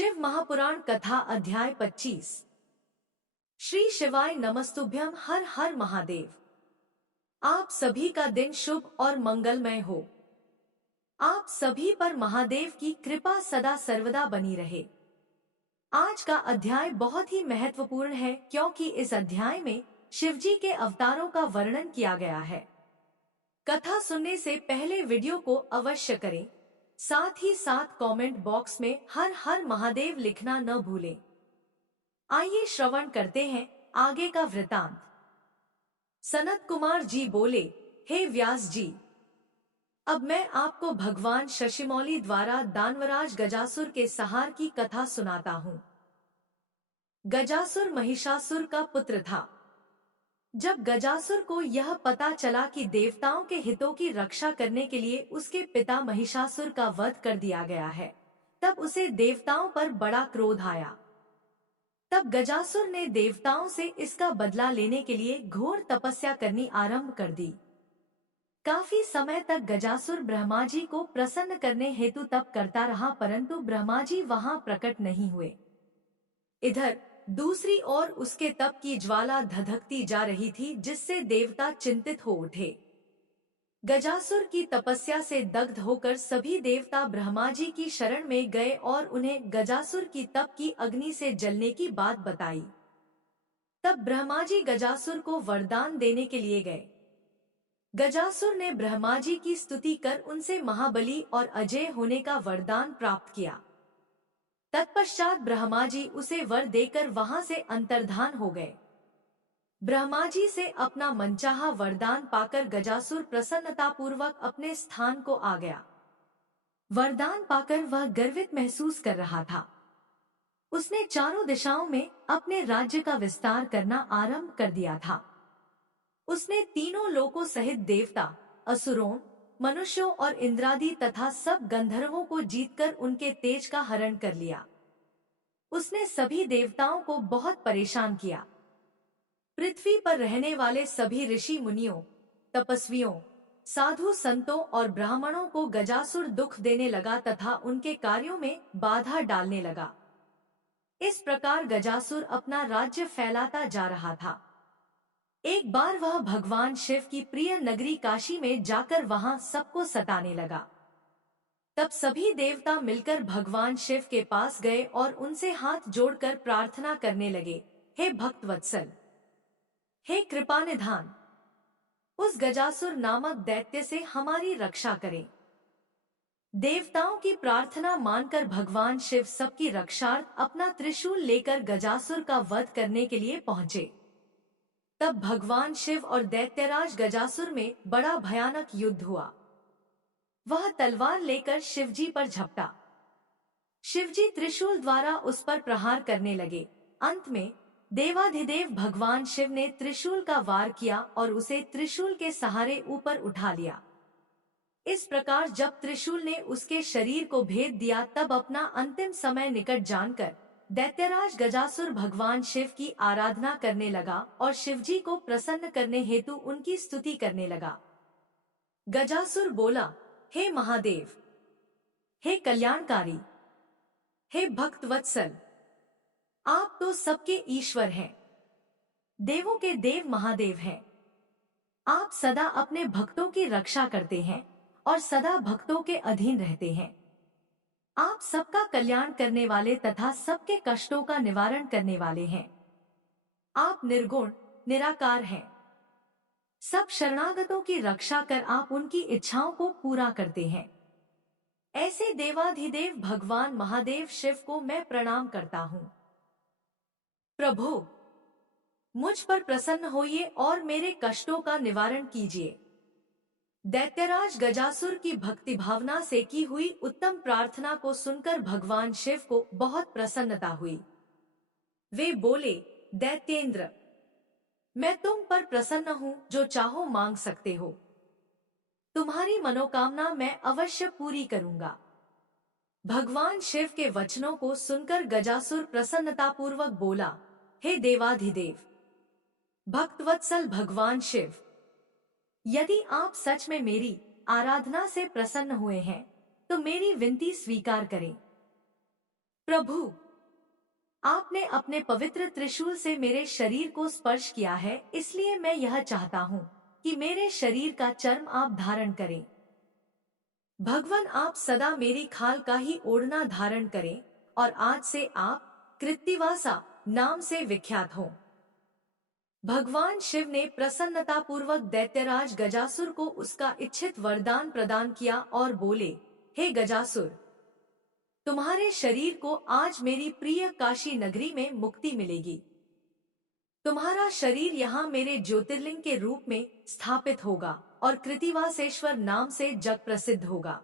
शिव महापुराण कथा अध्याय 25। श्री शिवाय नमस्तुभ्यम। हर हर महादेव। आप सभी का दिन शुभ और मंगलमय हो। आप सभी पर महादेव की कृपा सदा सर्वदा बनी रहे। आज का अध्याय बहुत ही महत्वपूर्ण है क्योंकि इस अध्याय में शिवजी के अवतारों का वर्णन किया गया है। कथा सुनने से पहले वीडियो को अवश्य करें, साथ ही साथ कमेंट बॉक्स में हर हर महादेव लिखना न भूलें। आइए श्रवण करते हैं आगे का वृतांत। सनत कुमार जी बोले, हे व्यास जी, अब मैं आपको भगवान शशिमौली द्वारा दानवराज गजासुर के संहार की कथा सुनाता हूँ। गजासुर महिषासुर का पुत्र था। जब गजासुर को यह पता चला कि देवताओं के हितों की रक्षा करने के लिए उसके पिता महिषासुर का वध कर दिया गया है, तब उसे देवताओं पर बड़ा क्रोध आया। तब गजासुर ने देवताओं से इसका बदला लेने के लिए घोर तपस्या करनी आरंभ कर दी। काफी समय तक गजासुर ब्रह्मा जी को प्रसन्न करने हेतु तप करता रहा, परंतु ब्रह्मा जी वहां प्रकट नहीं हुए। इधर दूसरी ओर उसके तप की ज्वाला धधकती जा रही थी, जिससे देवता चिंतित हो उठे। गजासुर की तपस्या से दग्ध होकर सभी देवता ब्रह्मा जी की शरण में गए और उन्हें गजासुर की तप की अग्नि से जलने की बात बताई। तब ब्रह्मा जी गजासुर को वरदान देने के लिए गए। गजासुर ने ब्रह्मा जी की स्तुति कर उनसे महाबली और अजय होने का वरदान प्राप्त किया। तत्पश्चात ब्रह्मा जी उसे वर देकर वहां से अंतर्धान हो गए। ब्रह्मा जी से अपना मनचाहा वरदान पाकर गजासुर प्रसन्नतापूर्वक अपने स्थान को आ गया। वरदान पाकर वह गर्वित महसूस कर रहा था। उसने चारों दिशाओं में अपने राज्य का विस्तार करना आरंभ कर दिया था। उसने तीनों लोकों सहित देवता, असुरों, मनुष्यों और इंद्रादि तथा सब गंधर्वों को जीतकर उनके तेज का हरण कर लिया। उसने सभी देवताओं को बहुत परेशान किया। पृथ्वी पर रहने वाले सभी ऋषि मुनियों, तपस्वियों, साधु संतों और ब्राह्मणों को गजासुर दुख देने लगा तथा उनके कार्यों में बाधा डालने लगा। इस प्रकार गजासुर अपना राज्य फैलाता जा रहा था। एक बार वह भगवान शिव की प्रिय नगरी काशी में जाकर वहां सबको सताने लगा। तब सभी देवता मिलकर भगवान शिव के पास गए और उनसे हाथ जोड़कर प्रार्थना करने लगे, हे भक्तवत्सल, हे कृपानिधान, उस गजासुर नामक दैत्य से हमारी रक्षा करें। देवताओं की प्रार्थना मानकर भगवान शिव सबकी रक्षार्थ अपना त्रिशूल लेकर गजासुर का वध करने के लिए पहुंचे। तब भगवान शिव और दैत्यराज गजासुर में बड़ा भयानक युद्ध हुआ। वह तलवार लेकर शिवजी पर झपटा। शिवजी त्रिशूल द्वारा उस पर प्रहार करने लगे। अंत में देवाधिदेव भगवान शिव ने त्रिशूल का वार किया और उसे त्रिशूल के सहारे ऊपर उठा लिया। इस प्रकार जब त्रिशूल ने उसके शरीर को भेद दिया, तब अपना अंतिम समय निकट जानकर दैत्यराज गजासुर भगवान शिव की आराधना करने लगा और शिवजी को प्रसन्न करने हेतु उनकी स्तुति करने लगा। गजासुर बोला, हे महादेव, हे कल्याणकारी, हे भक्तवत्सल, आप तो सबके ईश्वर हैं, देवों के देव महादेव हैं। आप सदा अपने भक्तों की रक्षा करते हैं और सदा भक्तों के अधीन रहते हैं। आप सबका कल्याण करने वाले तथा सबके कष्टों का निवारण करने वाले हैं। आप निर्गुण निराकार हैं। सब शरणागतों की रक्षा कर आप उनकी इच्छाओं को पूरा करते हैं। ऐसे देवाधिदेव भगवान महादेव शिव को मैं प्रणाम करता हूँ। प्रभु, मुझ पर प्रसन्न होइए और मेरे कष्टों का निवारण कीजिए। दैत्यराज गजासुर की भक्ति भावना से की हुई उत्तम प्रार्थना को सुनकर भगवान शिव को बहुत प्रसन्नता हुई। वे बोले, दैत्येंद्र, मैं तुम पर प्रसन्न हूँ, जो चाहो मांग सकते हो। तुम्हारी मनोकामना मैं अवश्य पूरी करूंगा। भगवान शिव के वचनों को सुनकर गजासुर प्रसन्नतापूर्वक बोला, हे देवाधिदेव भक्तवत्सल भगवान शिव, यदि आप सच में मेरी आराधना से प्रसन्न हुए हैं तो मेरी विनती स्वीकार करें। प्रभु, आपने अपने पवित्र त्रिशूल से मेरे शरीर को स्पर्श किया है, इसलिए मैं यह चाहता हूँ कि मेरे शरीर का चर्म आप धारण करें। भगवान, आप सदा मेरी खाल का ही ओढ़ना धारण करें और आज से आप कृत्तिवासा नाम से विख्यात हों। भगवान शिव ने प्रसन्नतापूर्वक दैत्यराज गजासुर को उसका इच्छित वरदान प्रदान किया और बोले, हे गजासुर, तुम्हारे शरीर को आज मेरी प्रिय काशी नगरी में मुक्ति मिलेगी। तुम्हारा शरीर यहाँ मेरे ज्योतिर्लिंग के रूप में स्थापित होगा और कृत्तिवासेश्वर नाम से जग प्रसिद्ध होगा।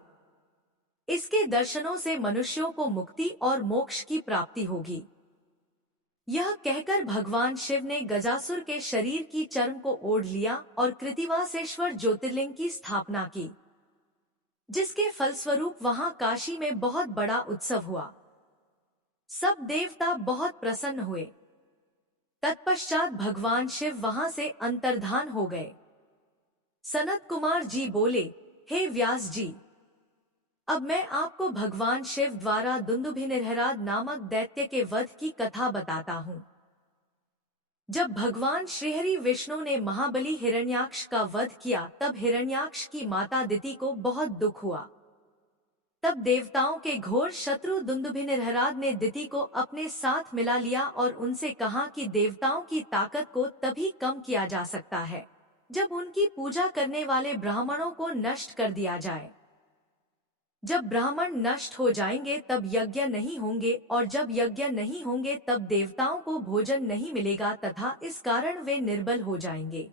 इसके दर्शनों से मनुष्यों को मुक्ति और मोक्ष की प्राप्ति होगी। यह कहकर भगवान शिव ने गजासुर के शरीर की चर्म को ओढ़ लिया और कृत्तिवासेश्वर ज्योतिर्लिंग की स्थापना की, जिसके फलस्वरूप वहां काशी में बहुत बड़ा उत्सव हुआ। सब देवता बहुत प्रसन्न हुए। तत्पश्चात भगवान शिव वहां से अंतर्धान हो गए। सनत कुमार जी बोले, हे व्यास जी, अब मैं आपको भगवान शिव द्वारा दुंदुभिनिर्हराद नामक दैत्य के वध की कथा बताता हूँ। जब भगवान श्रीहरि विष्णु ने महाबली हिरण्याक्ष का वध किया, तब हिरण्याक्ष की माता दिति को बहुत दुख हुआ। तब देवताओं के घोर शत्रु दुंदुभिनिर्हराद ने दिति को अपने साथ मिला लिया और उनसे कहा कि देवताओं की ताकत को तभी कम किया जा सकता है जब उनकी पूजा करने वाले ब्राह्मणों को नष्ट कर दिया जाए। जब ब्राह्मण नष्ट हो जाएंगे तब यज्ञ नहीं होंगे, और जब यज्ञ नहीं होंगे तब देवताओं को भोजन नहीं मिलेगा तथा इस कारण वे निर्बल हो जाएंगे।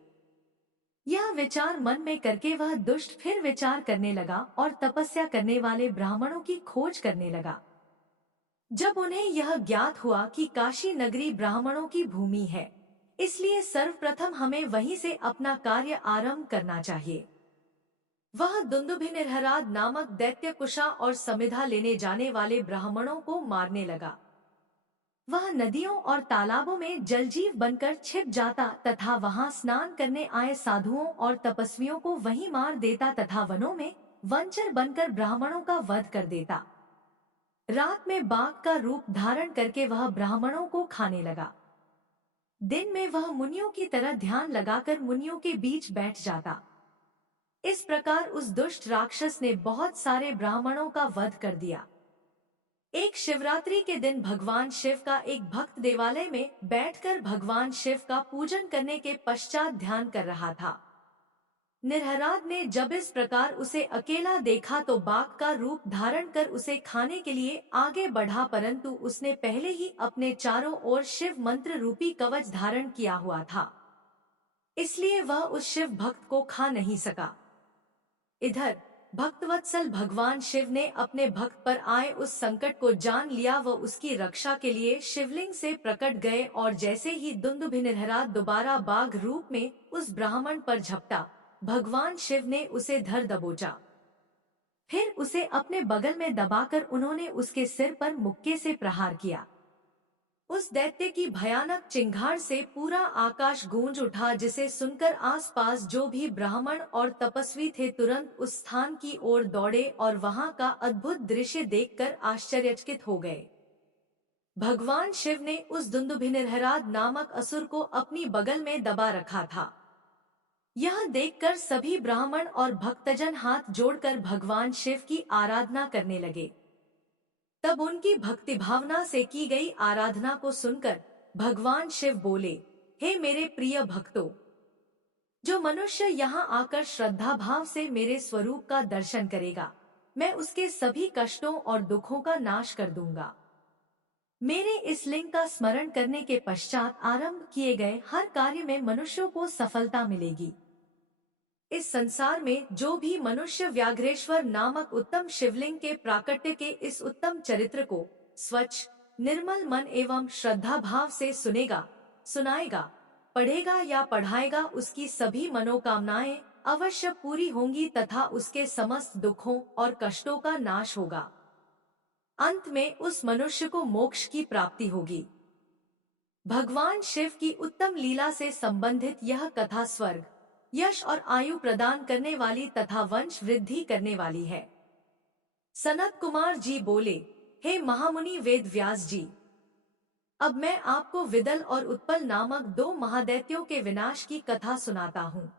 यह विचार मन में करके वह दुष्ट फिर विचार करने लगा और तपस्या करने वाले ब्राह्मणों की खोज करने लगा। जब उन्हें यह ज्ञात हुआ कि काशी नगरी ब्राह्मणों की भूमि है, इसलिए सर्वप्रथम हमें वहीं से अपना कार्य आरंभ करना चाहिए। वह दुंदुभिनिर्हराद नामक दैत्य कुशा और समिधा लेने जाने वाले ब्राह्मणों को मारने लगा। वह नदियों और तालाबों में जलजीव बनकर छिप जाता तथा वहां स्नान करने आए साधुओं और तपस्वियों को वहीं मार देता तथा वनों में वंचर बनकर ब्राह्मणों का वध कर देता। रात में बाघ का रूप धारण करके वह ब्राह्मणों को खाने लगा। दिन में वह मुनियों की तरह ध्यान लगाकर मुनियों के बीच बैठ जाता। इस प्रकार उस दुष्ट राक्षस ने बहुत सारे ब्राह्मणों का वध कर दिया। एक शिवरात्रि के दिन भगवान शिव का एक भक्त देवालय में बैठकर भगवान शिव का पूजन करने के पश्चात ध्यान कर रहा था। निर्हराद ने जब इस प्रकार उसे अकेला देखा तो बाघ का रूप धारण कर उसे खाने के लिए आगे बढ़ा, परंतु उसने पहले ही अपने चारों ओर शिव मंत्र रूपी कवच धारण किया हुआ था, इसलिए वह उस शिव भक्त को खा नहीं सका। इधर भक्तवत्सल भगवान शिव ने अपने भक्त पर आए उस संकट को जान लिया। वह उसकी रक्षा के लिए शिवलिंग से प्रकट गए और जैसे ही दुंदुभिनिर्हराद दोबारा बाघ रूप में उस ब्राह्मण पर झपटा, भगवान शिव ने उसे धर दबोचा। फिर उसे अपने बगल में दबाकर उन्होंने उसके सिर पर मुक्के से प्रहार किया। उस दैत्य की भयानक चिंगार से पूरा आकाश गूंज उठा, जिसे सुनकर आसपास जो भी ब्राह्मण और तपस्वी थे तुरंत उस स्थान की ओर दौड़े और वहां का अद्भुत दृश्य देखकर आश्चर्यचकित हो गए। भगवान शिव ने उस दुंदुभिनिर्हराद नामक असुर को अपनी बगल में दबा रखा था। यह देखकर सभी ब्राह्मण और भक्तजन हाथ जोड़कर भगवान शिव की आराधना करने लगे। तब उनकी भक्ति भावना से की गई आराधना को सुनकर भगवान शिव बोले, हे मेरे प्रिय भक्तों, जो मनुष्य यहाँ आकर श्रद्धा भाव से मेरे स्वरूप का दर्शन करेगा, मैं उसके सभी कष्टों और दुखों का नाश कर दूंगा। मेरे इस लिंग का स्मरण करने के पश्चात आरंभ किए गए हर कार्य में मनुष्यों को सफलता मिलेगी। इस संसार में जो भी मनुष्य व्याघ्रेश्वर नामक उत्तम शिवलिंग के प्राकट्य के इस उत्तम चरित्र को स्वच्छ निर्मल मन एवं श्रद्धा भाव से सुनेगा, सुनाएगा, पढ़ेगा या पढ़ाएगा, उसकी सभी मनोकामनाएं अवश्य पूरी होंगी तथा उसके समस्त दुखों और कष्टों का नाश होगा। अंत में उस मनुष्य को मोक्ष की प्राप्ति होगी। भगवान शिव की उत्तम लीला से संबंधित यह कथा स्वर्ग, यश और आयु प्रदान करने वाली तथा वंश वृद्धि करने वाली है। सनत कुमार जी बोले, हे महामुनि वेद व्यास जी, अब मैं आपको विदल और उत्पल नामक दो महादैत्यों के विनाश की कथा सुनाता हूँ।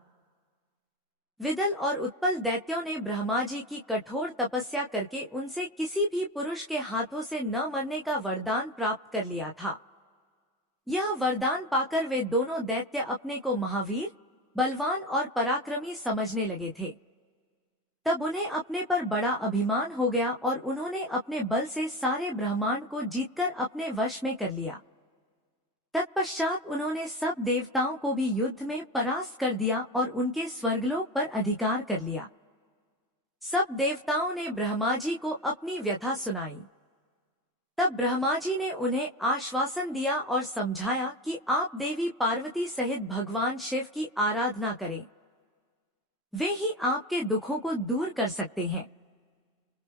विदल और उत्पल दैत्यों ने ब्रह्मा जी की कठोर तपस्या करके उनसे किसी भी पुरुष के हाथों से न मरने का वरदान प्राप्त कर लिया था। यह वरदान पाकर वे दोनों दैत्य अपने को महावीर, बलवान और पराक्रमी समझने लगे थे। तब उन्हें अपने पर बड़ा अभिमान हो गया और उन्होंने अपने बल से सारे ब्रह्मांड को जीतकर अपने वश में कर लिया। तत्पश्चात उन्होंने सब देवताओं को भी युद्ध में परास्त कर दिया और उनके स्वर्गलोक पर अधिकार कर लिया। सब देवताओं ने ब्रह्मा जी को अपनी व्यथा सुनाई। तब ब्रह्मा जी ने उन्हें आश्वासन दिया और समझाया कि आप देवी पार्वती सहित भगवान शिव की आराधना करें। वे ही आपके दुखों को दूर कर सकते हैं।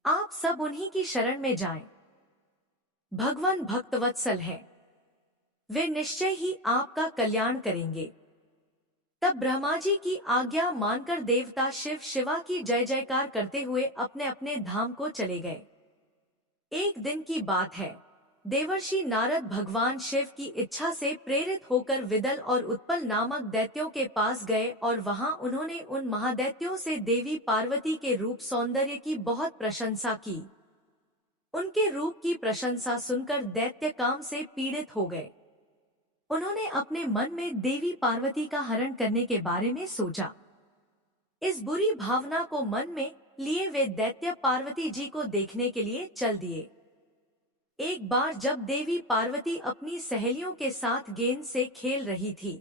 आप सब उन्हीं की शरण में जाएं। भगवान भक्तवत्सल है, वे निश्चय ही आपका कल्याण करेंगे। तब ब्रह्मा जी की आज्ञा मानकर देवता शिव शिवा की जय जयकार करते हुए अपने अपने धाम को चले गए। एक दिन की बात है, देवर्षि नारद भगवान शिव की इच्छा से प्रेरित होकर विदल और उत्पल नामक दैत्यों के पास गए और वहां उन्होंने उन महादैत्यों से देवी पार्वती के रूप सौंदर्य की बहुत प्रशंसा की। उनके रूप की प्रशंसा सुनकर दैत्य काम से पीड़ित हो गए। उन्होंने अपने मन में देवी पार्वती का हरण करने के बारे में सोचा। इस बुरी भावना को मन में लिए वे दैत्य पार्वती जी को देखने के लिए चल दिए। एक बार जब देवी पार्वती अपनी सहेलियों के साथ गेंद से खेल रही थी,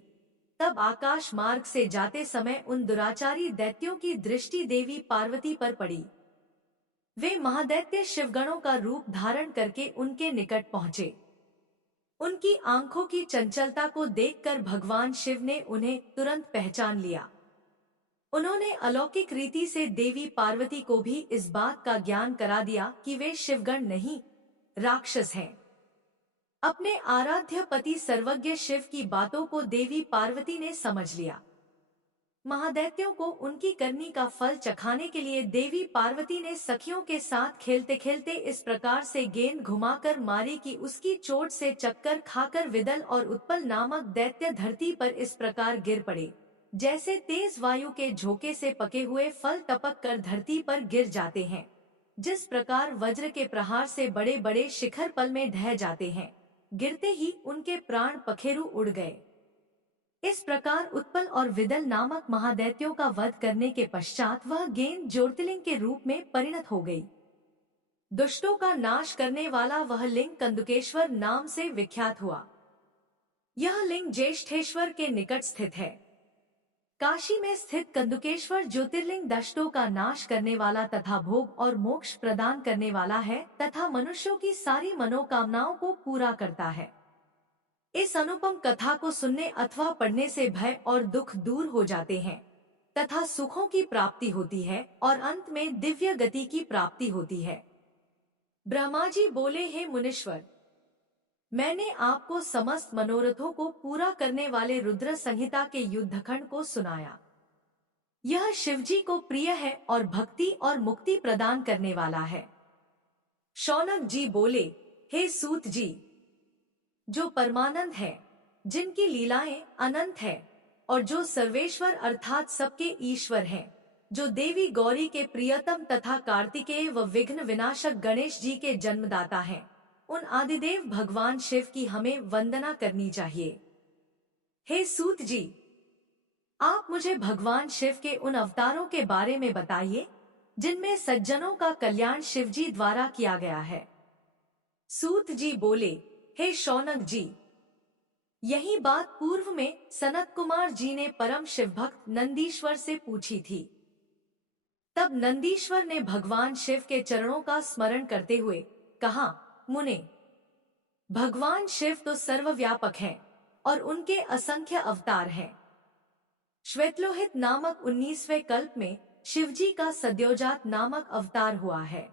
तब आकाश मार्ग से जाते समय उन दुराचारी दैत्यों की दृष्टि देवी पार्वती पर पड़ी। वे महादैत्य शिवगणों का रूप धारण करके उनके निकट पहुँचे। उनकी आंखों की चंचलता को देखकर भगवान शिव ने उन्हें तुरंत पहचान लिया। उन्होंने अलौकिक रीति से देवी पार्वती को भी इस बात का ज्ञान करा दिया कि वे शिवगण नहीं, राक्षस हैं। अपने आराध्य पति सर्वज्ञ शिव की बातों को देवी पार्वती ने समझ लिया। महादैत्यों को उनकी करनी का फल चखाने के लिए देवी पार्वती ने सखियों के साथ खेलते खेलते इस प्रकार से गेंद घुमाकर मारी कि उसकी चोट से चक्कर खाकर विदल और उत्पल नामक दैत्य धरती पर इस प्रकार गिर पड़े, जैसे तेज वायु के झोंके से पके हुए फल टपक कर धरती पर गिर जाते हैं। जिस प्रकार वज्र के प्रहार से बड़े बड़े शिखर पल में ढह जाते हैं, गिरते ही उनके प्राण पखेरु उड़ गए। इस प्रकार उत्पल और विदल नामक महादैत्यों का वध करने के पश्चात वह गेंद ज्योतिर्लिंग के रूप में परिणत हो गई। दुष्टों का नाश करने वाला वह लिंग कंदुकेश्वर नाम से विख्यात हुआ। यह लिंग ज्येष्ठेश्वर के निकट स्थित है। काशी में स्थित कंदुकेश्वर ज्योतिर्लिंग दुष्टों का नाश करने वाला तथा भोग और मोक्ष प्रदान करने वाला है तथा मनुष्यों की सारी मनोकामनाओं को पूरा करता है। इस अनुपम कथा को सुनने अथवा पढ़ने से भय और दुख दूर हो जाते हैं तथा सुखों की प्राप्ति होती है और अंत में दिव्य गति की प्राप्ति होती है। ब्रह्मा जी बोले, हे मुनीश्वर, मैंने आपको समस्त मनोरथों को पूरा करने वाले रुद्र संहिता के युद्धखंड को सुनाया। यह शिवजी को प्रिय है और भक्ति और मुक्ति प्रदान करने वाला है। शौनक जी बोले, हे सूत जी, जो परमानंद है, जिनकी लीलाएं अनंत है और जो सर्वेश्वर अर्थात सबके ईश्वर हैं, जो देवी गौरी के प्रियतम तथा कार्तिकेय व विघ्न विनाशक गणेश जी के जन्मदाता हैं, उन आदिदेव भगवान शिव की हमें वंदना करनी चाहिए। हे सूत जी, आप मुझे भगवान शिव के उन अवतारों के बारे में बताइए जिनमें सज्जनों का कल्याण शिवजी द्वारा किया गया है। सूत जी बोले, हे शौनक जी, यही बात पूर्व में सनत कुमार जी ने परम शिव भक्त नंदीश्वर से पूछी थी। तब नंदीश्वर ने भगवान शिव के चरणों का स्मरण करते हुए कहा, मुने, भगवान शिव तो सर्वव्यापक हैं और उनके असंख्य अवतार हैं। श्वेतलोहित नामक 19वें कल्प में शिवजी का सद्योजात नामक अवतार हुआ है।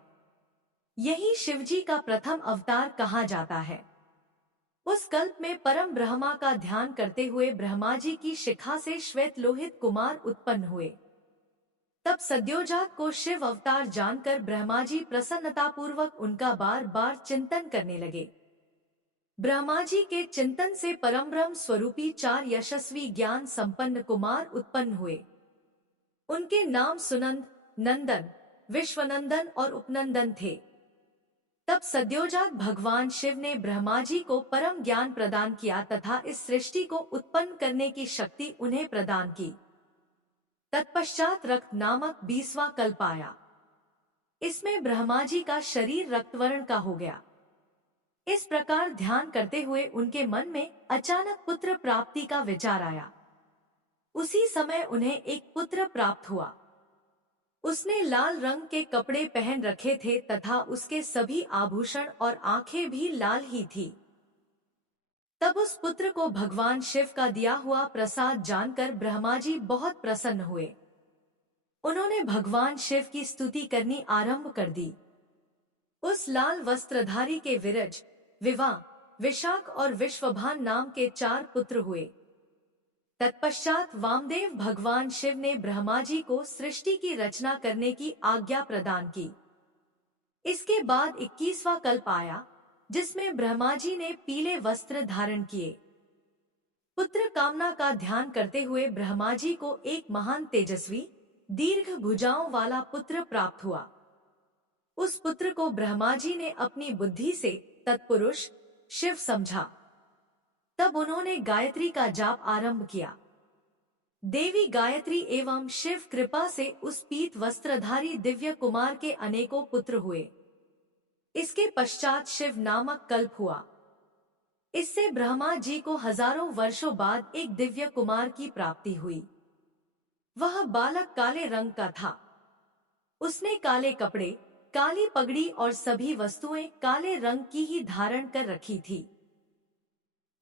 यही शिवजी का प्रथम अवतार कहा जाता है। उस कल्प में परम ब्रह्मा का ध्यान करते हुए ब्रह्मा जी की शिखा से श्वेत लोहित कुमार उत्पन्न हुए। तब सद्योजात को शिव अवतार जानकर ब्रह्मा जी प्रसन्नतापूर्वक उनका बार बार चिंतन करने लगे। ब्रह्मा जी के चिंतन से परमब्रह्म स्वरूपी 4 यशस्वी ज्ञान संपन्न कुमार उत्पन्न हुए। उनके नाम सुनंद, नंदन, विश्वनंदन और उपनंदन थे। तब सद्योजात भगवान शिव ने ब्रह्मा जी को परम ज्ञान प्रदान किया तथा इस सृष्टि को उत्पन्न करने की शक्ति उन्हें प्रदान की। तत्पश्चात रक्त नामक 20वां कल्प आया। इसमें ब्रह्मा जी का शरीर रक्तवर्ण का हो गया। इस प्रकार ध्यान करते हुए उनके मन में अचानक पुत्र प्राप्ति का विचार आया। उसी समय उन्हें एक पुत्र प्राप्त हुआ। उसने लाल रंग के कपड़े पहन रखे थे तथा उसके सभी आभूषण और आंखें भी लाल ही थी। तब उस पुत्र को भगवान शिव का दिया हुआ प्रसाद जानकर ब्रह्मा जी बहुत प्रसन्न हुए। उन्होंने भगवान शिव की स्तुति करनी आरंभ कर दी। उस लाल वस्त्रधारी के विरज, विवाह, विशाख और विश्वभान नाम के 4 पुत्र हुए। तत्पश्चात वामदेव भगवान शिव ने ब्रह्मा जी को सृष्टि की रचना करने की आज्ञा प्रदान की। इसके बाद 21वां कल्प आया, जिसमें ब्रह्मा जी ने पीले वस्त्र धारण किए। पुत्र कामना का ध्यान करते हुए ब्रह्मा जी को एक महान तेजस्वी, दीर्घ भुजाओं वाला पुत्र प्राप्त हुआ। उस पुत्र को ब्रह्मा जी ने अपनी बुद्धि से तत्पुरुष शिव समझा। तब उन्होंने गायत्री का जाप आरंभ किया। देवी गायत्री एवं शिव कृपा से उस पीत वस्त्रधारी दिव्य कुमार के अनेकों पुत्र हुए। इसके पश्चात शिव नामक कल्प हुआ। इससे ब्रह्मा जी को हजारों वर्षों बाद एक दिव्य कुमार की प्राप्ति हुई। वह बालक काले रंग का था। उसने काले कपड़े, काली पगड़ी और सभी वस्तुएं काले रंग की ही धारण कर रखी थी।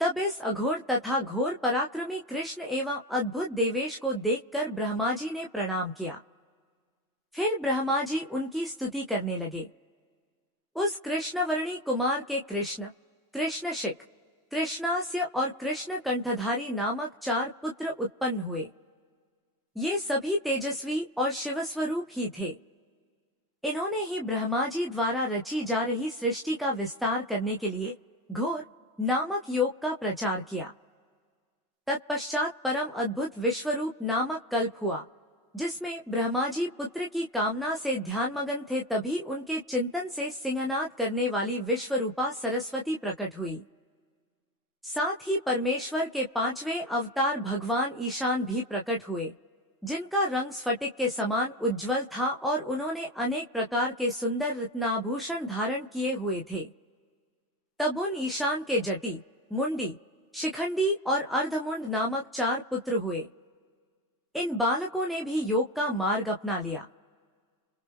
तब इस अघोर तथा घोर पराक्रमी कृष्ण एवं अद्भुत देवेश को देखकर ब्रह्मा जी ने प्रणाम किया। फिर ब्रह्मा जी उनकी स्तुति करने लगे। उस कृष्णवर्णी कुमार के कृष्ण, कृष्णशिख, कृष्णास्य और कृष्ण कंठधारी नामक 4 पुत्र उत्पन्न हुए। ये सभी तेजस्वी और शिवस्वरूप ही थे। इन्होंने ही ब्रह्मा जी द्वारा रची जा रही सृष्टि का विस्तार करने के लिए घोर नामक योग का प्रचार किया। तत्पश्चात परम अद्भुत विश्वरूप नामक कल्प हुआ, जिसमें ब्रह्मा जी पुत्र की कामना से ध्यानमग्न थे। तभी उनके चिंतन से सिंहनाद करने वाली विश्वरूपा सरस्वती प्रकट हुई। साथ ही परमेश्वर के 5वें अवतार भगवान ईशान भी प्रकट हुए, जिनका रंग स्फटिक के समान उज्जवल था और उन्होंने अनेक प्रकार के सुंदर रत्नाभूषण धारण किए हुए थे। तब उन ईशान के जटी, मुंडी, शिखंडी और अर्धमुंड नामक 4 पुत्र हुए। इन बालकों ने भी योग का मार्ग अपना लिया।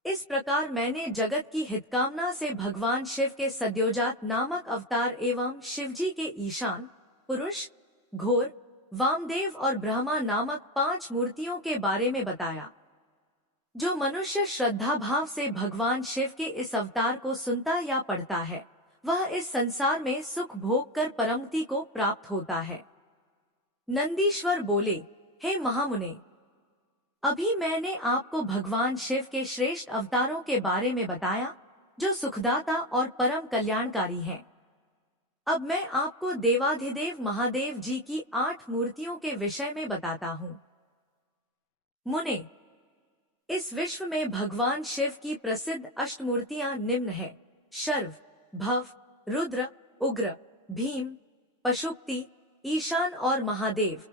इस प्रकार मैंने जगत की हितकामना से भगवान शिव के सद्योजात नामक अवतार एवं शिवजी के ईशान, पुरुष, घोर, वामदेव और ब्रह्मा नामक 5 मूर्तियों के बारे में बताया। जो मनुष्य श्रद्धा भाव से भगवान शिव के इस अवतार को सुनता या पढ़ता है, वह इस संसार में सुख भोग कर परमगति को प्राप्त होता है। नंदीश्वर बोले, हे महामुने, अभी मैंने आपको भगवान शिव के श्रेष्ठ अवतारों के बारे में बताया, जो सुखदाता और परम कल्याणकारी हैं। अब मैं आपको देवाधिदेव महादेव जी की 8 मूर्तियों के विषय में बताता हूँ। मुने, इस विश्व में भगवान शिव की प्रसिद्ध अष्टमूर्तियां निम्न है: शर्व, भव, रुद्र, उग्र, भीम, पशुपति, ईशान और महादेव।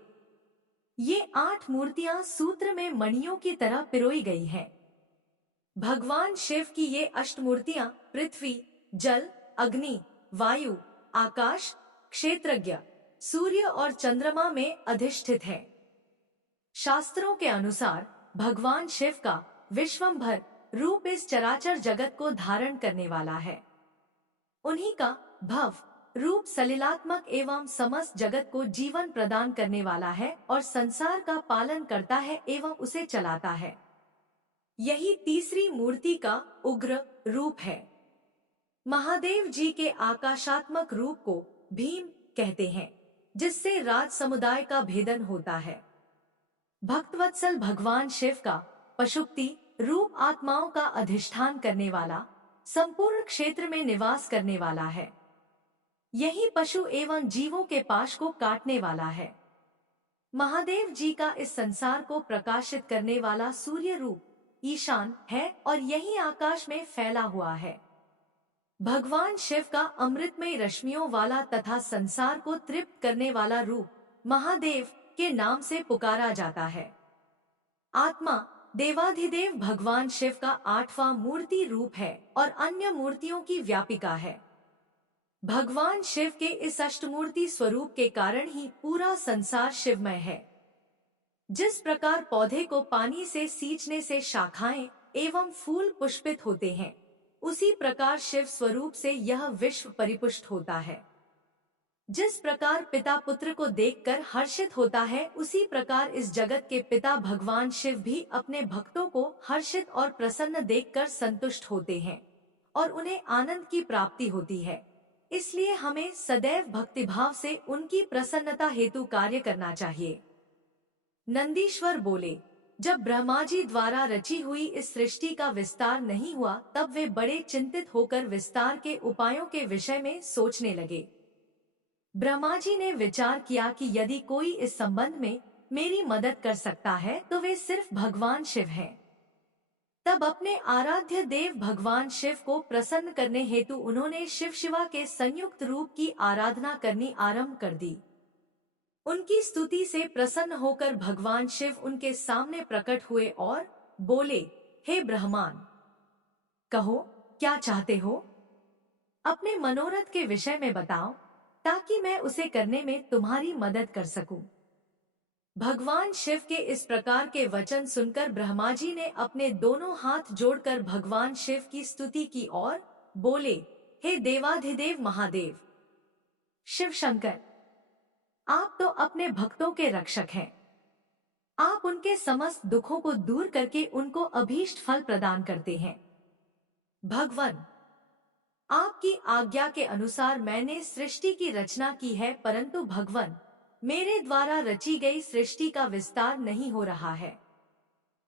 ये 8 मूर्तियां सूत्र में मणियों की तरह पिरोई गई हैं। भगवान शिव की ये अष्टमूर्तियां पृथ्वी, जल, अग्नि, वायु, आकाश, क्षेत्रज्ञ, सूर्य और चंद्रमा में अधिष्ठित है। शास्त्रों के अनुसार भगवान शिव का विश्वंभर रूप इस चराचर जगत को धारण करने वाला है। उन्हीं का भव रूप सलिलात्मक एवं समस्त जगत को जीवन प्रदान करने वाला है और संसार का पालन करता है एवं उसे चलाता है। यही तीसरी मूर्ति का उग्र रूप है। महादेव जी के आकाशात्मक रूप को भीम कहते हैं, जिससे राज समुदाय का भेदन होता है। भक्तवत्सल भगवान शिव का पशुपति रूप आत्माओं का अधिष्ठान करने वाला, संपूर्ण क्षेत्र में निवास करने वाला है। यही पशु एवं जीवों के पाश को काटने वाला है। महादेव जी का इस संसार को प्रकाशित करने वाला सूर्य रूप ईशान है और यही आकाश में फैला हुआ है। भगवान शिव का अमृतमय रश्मियों वाला तथा संसार को तृप्त करने वाला रूप महादेव के नाम से पुकारा जाता है। आत्मा देवाधिदेव भगवान शिव का 8वां मूर्ति रूप है और अन्य मूर्तियों की व्यापिका है। भगवान शिव के इस अष्टमूर्ति स्वरूप के कारण ही पूरा संसार शिवमय है। जिस प्रकार पौधे को पानी से सींचने से शाखाएं एवं फूल पुष्पित होते हैं, उसी प्रकार शिव स्वरूप से यह विश्व परिपुष्ट होता है। जिस प्रकार पिता पुत्र को देखकर हर्षित होता है, उसी प्रकार इस जगत के पिता भगवान शिव भी अपने भक्तों को हर्षित और प्रसन्न देखकर संतुष्ट होते हैं और उन्हें आनंद की प्राप्ति होती है। इसलिए हमें सदैव भक्तिभाव से उनकी प्रसन्नता हेतु कार्य करना चाहिए। नंदीश्वर बोले, जब ब्रह्मा जी द्वारा रची हुई इस सृष्टि का विस्तार नहीं हुआ, तब वे बड़े चिंतित होकर विस्तार के उपायों के विषय में सोचने लगे। ब्रह्मा जी ने विचार किया कि यदि कोई इस संबंध में मेरी मदद कर सकता है तो वे सिर्फ भगवान शिव हैं। तब अपने आराध्य देव भगवान शिव को प्रसन्न करने हेतु उन्होंने शिव शिवा के संयुक्त रूप की आराधना करनी आरंभ कर दी। उनकी स्तुति से प्रसन्न होकर भगवान शिव उनके सामने प्रकट हुए और बोले, हे ब्रह्मान, कहो क्या चाहते हो? अपने मनोरथ के विषय में बताओ ताकि मैं उसे करने में तुम्हारी मदद कर सकूं। भगवान शिव के इस प्रकार के वचन सुनकर ब्रह्मा जी ने अपने दोनों हाथ जोड़कर भगवान शिव की स्तुति की और बोले, हे देवाधिदेव महादेव शिव शंकर, आप तो अपने भक्तों के रक्षक हैं। आप उनके समस्त दुखों को दूर करके उनको अभीष्ट फल प्रदान करते हैं। भगवान, आपकी आज्ञा के अनुसार मैंने सृष्टि की रचना की है, परंतु भगवान, मेरे द्वारा रची गई सृष्टि का विस्तार नहीं हो रहा है।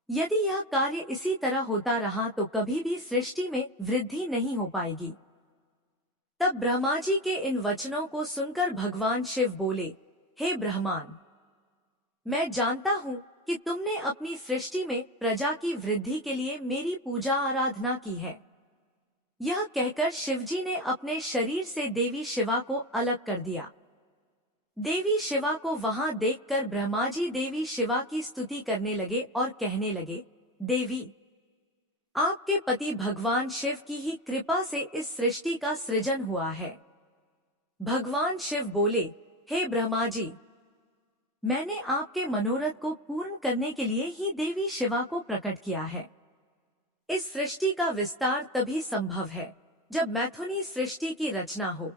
यदि यह कार्य इसी तरह होता रहा तो कभी भी सृष्टि में वृद्धि नहीं हो पाएगी। तब ब्रह्मा जी के इन वचनों को सुनकर भगवान शिव बोले, हे ब्रह्मान, मैं जानता हूँ कि तुमने अपनी सृष्टि में प्रजा की वृद्धि के लिए मेरी पूजा आराधना की है। यह कहकर शिवजी ने अपने शरीर से देवी शिवा को अलग कर दिया। देवी शिवा को वहां देखकर ब्रह्मा जी देवी शिवा की स्तुति करने लगे और कहने लगे, देवी, आपके पति भगवान शिव की ही कृपा से इस सृष्टि का सृजन हुआ है। भगवान शिव बोले, हे ब्रह्मा जी, मैंने आपके मनोरथ को पूर्ण करने के लिए ही देवी शिवा को प्रकट किया है। इस सृष्टि का विस्तार तभी संभव है जब मैथुनी सृष्टि की रचना हो।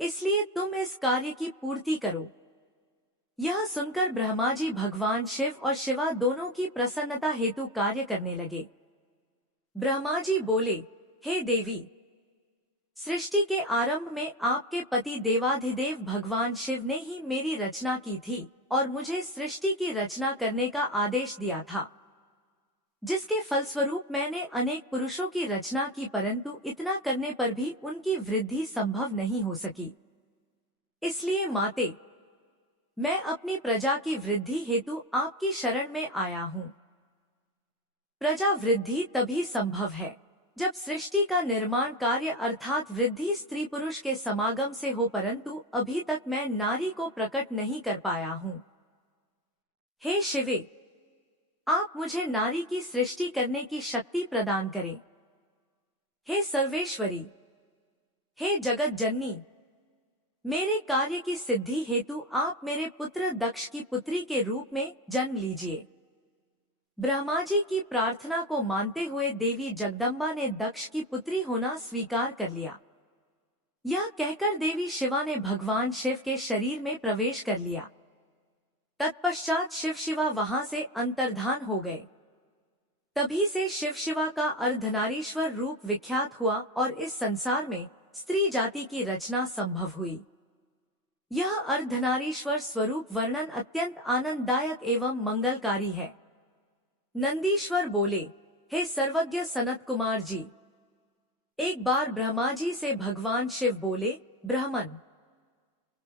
इसलिए तुम इस कार्य की पूर्ति करो। यह सुनकर ब्रह्मा जी भगवान शिव और शिवा दोनों की प्रसन्नता हेतु कार्य करने लगे। ब्रह्मा जी बोले, हे देवी, सृष्टि के आरंभ में आपके पति देवाधिदेव भगवान शिव ने ही मेरी रचना की थी और मुझे सृष्टि की रचना करने का आदेश दिया था, जिसके फलस्वरूप मैंने अनेक पुरुषों की रचना की, परंतु इतना करने पर भी उनकी वृद्धि संभव नहीं हो सकी। इसलिए माते, मैं अपनी प्रजा की वृद्धि हेतु आपकी शरण में आया हूँ। प्रजा वृद्धि तभी संभव है जब सृष्टि का निर्माण कार्य अर्थात वृद्धि स्त्री पुरुष के समागम से हो, परंतु अभी तक मैं नारी को प्रकट नहीं कर पाया हूँ। हे शिवे, आप मुझे नारी की सृष्टि करने की शक्ति प्रदान करें। हे सर्वेश्वरी, हे जगत जननी, मेरे कार्य की सिद्धि हेतु आप मेरे पुत्र दक्ष की पुत्री के रूप में जन्म लीजिए। ब्रह्मा जी की प्रार्थना को मानते हुए देवी जगदम्बा ने दक्ष की पुत्री होना स्वीकार कर लिया। यह कहकर देवी शिवा ने भगवान शिव के शरीर में प्रवेश कर लिया। तत्पश्चात शिव शिवा वहां से अंतर्धान हो गए। तभी से शिव शिवा का अर्धनारीश्वर रूप विख्यात हुआ और इस संसार में स्त्री जाति की रचना संभव हुई। यह अर्धनारीश्वर स्वरूप वर्णन अत्यंत आनंददायक एवं मंगलकारी है। नंदीश्वर बोले, हे सर्वज्ञ सनत कुमार जी। एक बार ब्रह्मा जी से भगवान शिव बोले, ब्राह्मण,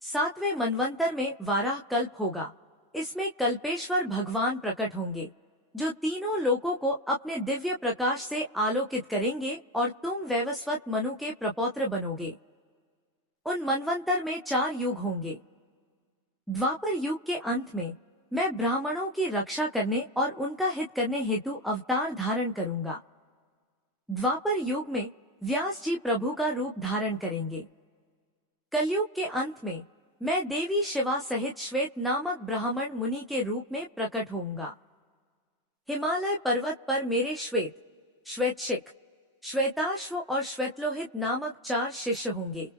7वें मनवंतर में वाराह कल्प होगा। इसमें कल्पेश्वर भगवान प्रकट होंगे, जो तीनों लोकों को अपने दिव्य प्रकाश से आलोकित करेंगे और तुम वैवस्वत मनु के प्रपौत्र बनोगे। उन मनवंतर में 4 युग होंगे। द्वापर युग के अंत में मैं ब्राह्मणों की रक्षा करने और उनका हित करने हेतु अवतार धारण करूंगा। द्वापर युग में व्यास जी प्रभु का रूप धारण करेंगे। कलयुग के अंत में मैं देवी शिवा सहित श्वेत नामक ब्राह्मण मुनि के रूप में प्रकट होऊंगा। हिमालय पर्वत पर मेरे श्वेतशिख, श्वेताश्व और श्वेतलोहित नामक 4 शिष्य होंगे।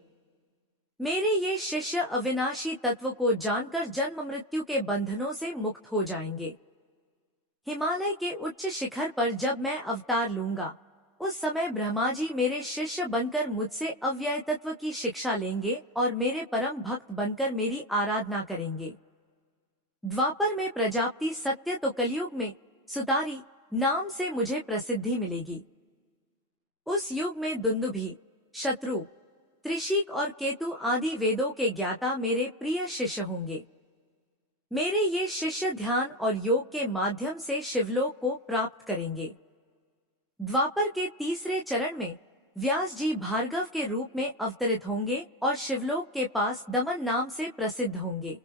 मेरे ये शिष्य अविनाशी तत्व को जानकर जन्म मृत्यु के बंधनों से मुक्त हो जाएंगे। हिमालय के उच्च शिखर पर जब मैं अवतार लूंगा, उस समय ब्रह्मा जी मेरे शिष्य बनकर मुझसे अव्यय तत्व की शिक्षा लेंगे और मेरे परम भक्त बनकर मेरी आराधना करेंगे। द्वापर में प्रजापति सत्य तो कलयुग में सुतारी नाम से मुझे प्रसिद्धि मिलेगी। उस युग में दुंदुभि, शत्रु, त्रिशीक और केतु आदि वेदों के ज्ञाता मेरे प्रिय शिष्य होंगे। मेरे ये शिष्य ध्यान और योग के माध्यम से शिवलोक को प्राप्त करेंगे। द्वापर के तीसरे चरण में व्यास जी भार्गव के रूप में अवतरित होंगे और शिवलोक के पास दमन नाम से प्रसिद्ध होंगे।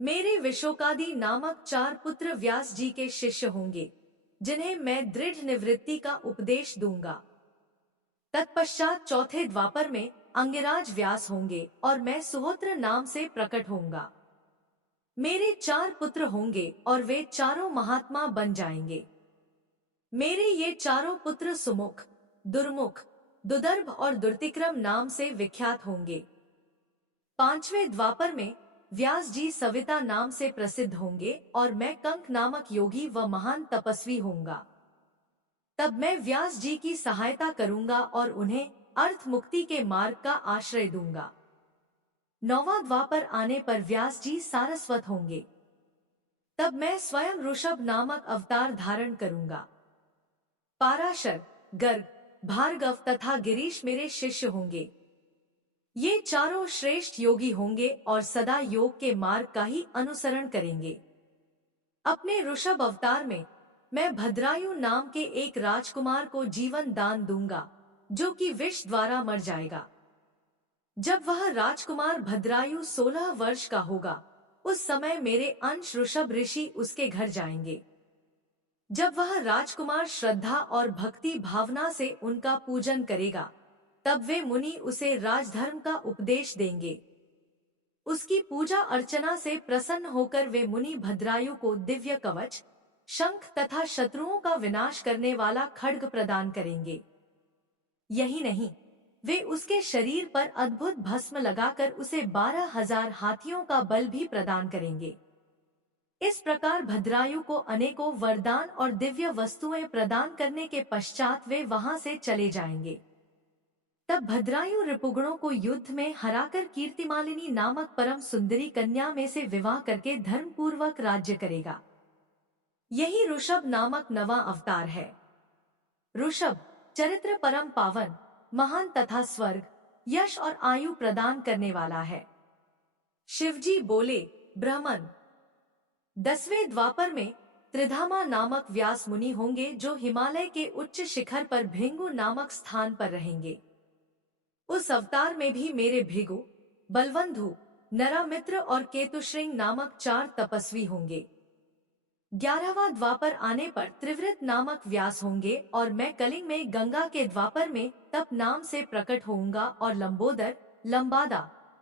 मेरे विशोकादि नामक 4 पुत्र व्यास जी के शिष्य होंगे, जिन्हें मैं दृढ़ निवृत्ति का उपदेश दूंगा। तत्पश्चात चौथे द्वापर में अंगिराज व्यास होंगे और मैं सुहोत्र नाम से प्रकट होऊंगा। मेरे 4 पुत्र होंगे और वे चारों महात्मा बन जाएंगे। मेरे ये चारों पुत्र सुमुख, दुर्मुख, दुदर्भ और दुर्तिक्रम नाम से विख्यात होंगे। 5वें द्वापर में व्यास जी सविता नाम से प्रसिद्ध होंगे और मैं कंक नामक योगी व महान तपस्वी होऊंगा। तब मैं व्यास जी की सहायता करूंगा और उन्हें अर्थ मुक्ति के मार्ग का आश्रय दूंगा। 9वां द्वापर आने पर व्यास जी सारस्वत होंगे। तब मैं स्वयं ऋषभ नामक अवतार धारण करूंगा। पाराशर, गर्ग, भार्गव तथा गिरीश मेरे शिष्य होंगे। ये चारों श्रेष्ठ योगी होंगे और सदा योग के मार्ग का ही अनुसरण करेंगे। अपने ऋषभ अवतार में मैं भद्रायु नाम के एक राजकुमार को जीवन दान दूंगा, जो कि विष द्वारा मर जाएगा। जब वह राजकुमार भद्रायु 16 वर्ष का होगा, उस समय मेरे अंश ऋषभ ऋषि उसके घर जाएंगे। जब वह राजकुमार श्रद्धा और भक्ति भावना से उनका पूजन करेगा, तब वे मुनि उसे राजधर्म का उपदेश देंगे। उसकी पूजा अर्चना से प्रसन्न होकर वे मुनि भद्रायु को दिव्य कवच, शंख तथा शत्रुओं का विनाश करने वाला खड्ग प्रदान करेंगे। यही नहीं, वे उसके शरीर पर अद्भुत भस्म लगाकर उसे 12,000 हाथियों का बल भी प्रदान करेंगे। इस प्रकार भद्रायु को अनेकों वरदान और दिव्य वस्तुएं प्रदान करने के पश्चात वे वहां से चले जाएंगे। तब भद्रायु रिपुगुणों को युद्ध में हराकर कीर्तिमालिनी नामक परम सुंदरी कन्या में से विवाह करके धर्म पूर्वक राज्य करेगा। यही ऋषभ नामक 9वां अवतार है। ऋषभ चरित्र परम पावन, महान तथा स्वर्ग, यश और आयु प्रदान करने वाला है। शिवजी बोले, ब्राह्मण, 10वें द्वापर में त्रिधामा नामक व्यास मुनि होंगे, जो हिमालय के उच्च शिखर पर भृंगु नामक स्थान पर रहेंगे। उस अवतार में भी मेरे भृगु, बलवंधु, नरामित्र और केतुश्रृंग नामक 4 तपस्वी होंगे। 11वां द्वापर आने पर त्रिवृत नामक व्यास होंगे और मैं कलिंग में गंगा के द्वापर में तप नाम से प्रकट होऊंगा और लंबोदर, लंबादा,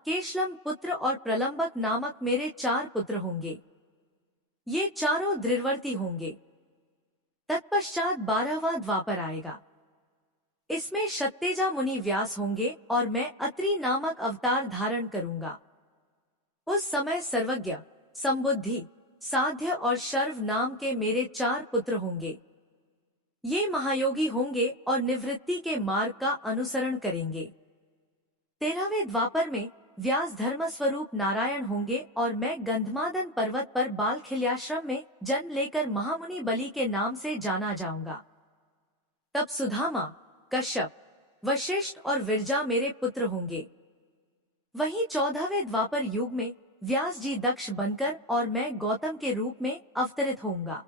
केशलम पुत्र और प्रलंबक नामक मेरे 4 पुत्र होंगे। ये चारों दृढ़वर्ती होंगे। तत्पश्चात 12वां द्वापर आएगा। इसमें शत्तेजा मुनि व्यास होंगे और मैं अत्रि नामक अवतार धारण करूंगा। उस समय सर्वज्ञ, संबुद्धि, साध्य और शर्व नाम के मेरे 4 पुत्र होंगे। ये महायोगी होंगे और निवृत्ति के मार्ग का अनुसरण करेंगे। 13वें द्वापर में व्यास धर्म स्वरूप नारायण होंगे और मैं गंधमादन पर्वत पर बालखिल्याश्रम में जन्म लेकर महामुनि बलि के नाम से जाना जाऊंगा। तब सुदामा, कश्यप, वशिष्ठ और विरजा मेरे पुत्र होंगे। वहीं 14वें द्वापर युग में व्यास जी दक्ष बनकर और मैं गौतम के रूप में अवतरित होऊंगा।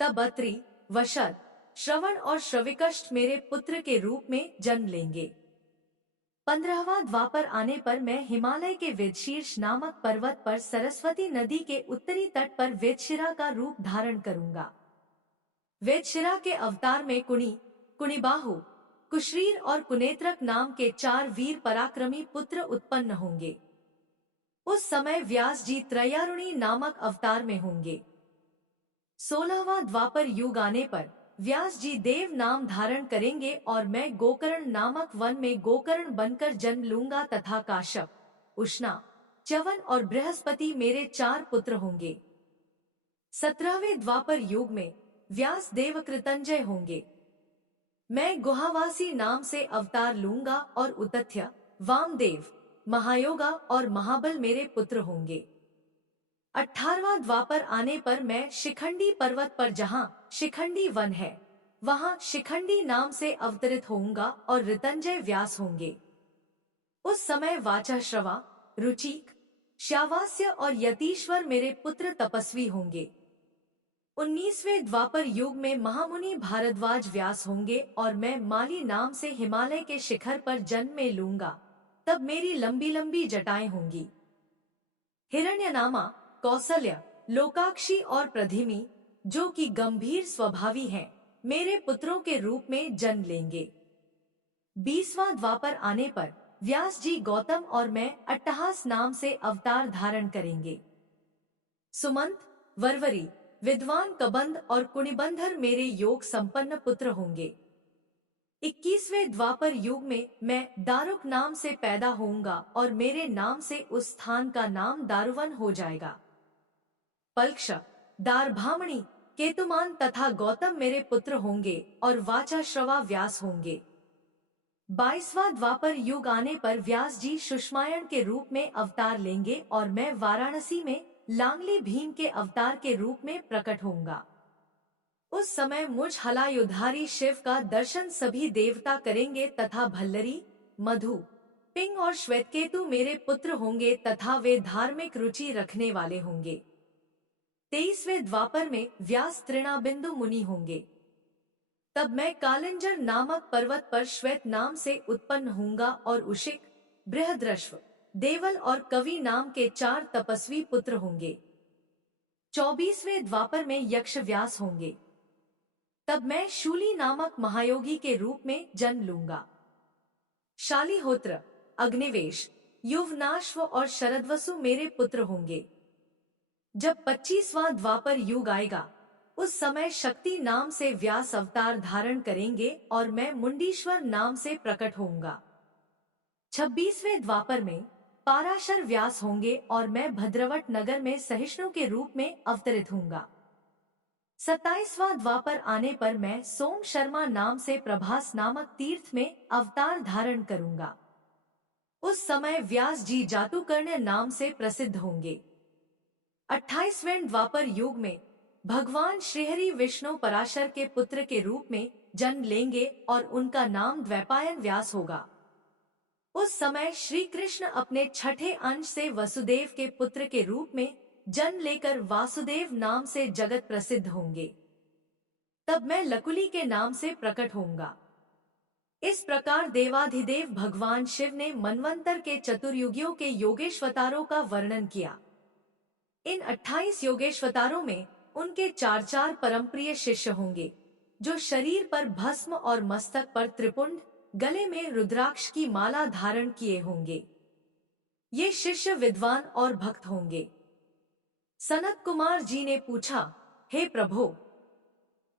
तब अत्रि, वशद, श्रवण और श्रविकष्ट मेरे पुत्र के रूप में जन्म लेंगे। 15वां द्वापर आने पर मैं हिमालय के वेदशीर्ष नामक पर्वत पर सरस्वती नदी के उत्तरी तट पर वेदशिरा का रूप धारण करूंगा। वेदशिरा के अवतार में कुणी, कुणिबाहु, कुशरीर और कुनेत्रक नाम के 4 वीर पराक्रमी पुत्र उत्पन्न होंगे। उस समय व्यास जी त्रयारुणी नामक अवतार में होंगे। 16वां द्वापर युग आने पर व्यास जी देव नाम धारण करेंगे और मैं गोकर्ण नामक वन में गोकर्ण बनकर जन्म लूंगा तथा काश्यप, उष्णा, च्यवन और बृहस्पति मेरे 4 पुत्र होंगे। 17वें द्वापर युग में व्यास देव कृतंजय होंगे। मैं गुहावासी नाम से अवतार लूंगा और उतथ्य, वामदेव, महायोगा और महाबल मेरे पुत्र होंगे। 18वां द्वापर आने पर मैं शिखंडी पर्वत पर जहां शिखंडी वन है, वहां शिखंडी नाम से अवतरित होऊंगा और ऋतंजय व्यास होंगे। उस समय वाचा श्रवा, रुचिक, श्यावास्य और यतीश्वर मेरे पुत्र तपस्वी होंगे। 19वें द्वापर युग में महामुनि भारद्वाज व्यास होंगे और मैं माली नाम से हिमालय के शिखर पर जन्म में लूंगा। तब मेरी लंबी लंबी जटाएं होंगी। हिरण्यनामा, कौसल्य, लोकाक्षी और प्रधिमी, जो कि गंभीर स्वभावी हैं, मेरे पुत्रों के रूप में जन्म लेंगे। 20वां द्वापर आने पर व्यास जी गौतम और मैं अट्टहास नाम से अवतार धारण करेंगे। सुमंत, वरवरी, विद्वान कबंध और कुणिबंधर मेरे योग संपन्न पुत्र होंगे। 21वें द्वापर युग में मैं दारुक नाम से पैदा होऊंगा और मेरे नाम से उस स्थान का नाम दारुवन हो जाएगा। पल्क्ष, दारभामणि, केतुमान तथा गौतम मेरे पुत्र होंगे और वाचा श्रवा व्यास होंगे। 22वां द्वापर युग आने पर व्यास जी सुषमायण के रूप में अवतार लेंगे और मैं वाराणसी में लांगली भीम के अवतार के रूप में प्रकट होऊंगा। उस समय मुझ हलायुधारी शिव का दर्शन सभी देवता करेंगे तथा भल्लरी, मधु, पिंग और श्वेतकेतु मेरे पुत्र होंगे तथा वे धार्मिक रुचि रखने वाले होंगे। 23वें द्वापर में व्यास तृणाबिंदु मुनि होंगे। तब मैं कालिंजर नामक पर्वत पर श्वेत नाम से उत्पन्न होऊंगा और उशिक, बृहद्रश्व, देवल और कवि नाम के 4 तपस्वी पुत्र होंगे। 24वें द्वापर में यक्ष व्यास होंगे। तब मैं शूली नामक महायोगी के रूप में जन्म लूंगा। शालिहोत्र, अग्निवेश, युवनाश्व और शरदवसु मेरे पुत्र होंगे। जब 25वां द्वापर युग आएगा, उस समय शक्ति नाम से व्यास अवतार धारण करेंगे और मैं मुंडीश्वर नाम से प्रकट होऊंगा। 26वें द्वापर में पाराशर व्यास होंगे और मैं भद्रवट नगर में सहिष्णु के रूप में अवतरित होऊंगा। 27वां द्वापर आने पर मैं सोम शर्मा नाम से प्रभास नामक तीर्थ में अवतार धारण करूंगा। उस समय व्यास जी जातुकर्ण नाम से प्रसिद्ध होंगे। 28वें द्वापर युग में भगवान श्रीहरि विष्णु पराशर के पुत्र के रूप में जन्म लेंगे और उनका नाम द्वैपायन व्यास होगा। उस समय श्री कृष्ण अपने छठे अंश से वसुदेव के पुत्र के रूप में जन्म लेकर वासुदेव नाम से जगत प्रसिद्ध होंगे। तब मैं लकुली के नाम से प्रकट होऊंगा। इस प्रकार देवाधिदेव भगवान शिव ने मनवंतर के चतुर्युगियों के योगेश्वतारों का वर्णन किया। इन 28 योगेश्वतारों में उनके 4 परमप्रिय शिष्य होंगे, जो शरीर पर भस्म और मस्तक पर त्रिपुंड, गले में रुद्राक्ष की माला धारण किए होंगे। ये शिष्य विद्वान और भक्त होंगे। सनत कुमार जी ने पूछा, हे प्रभो,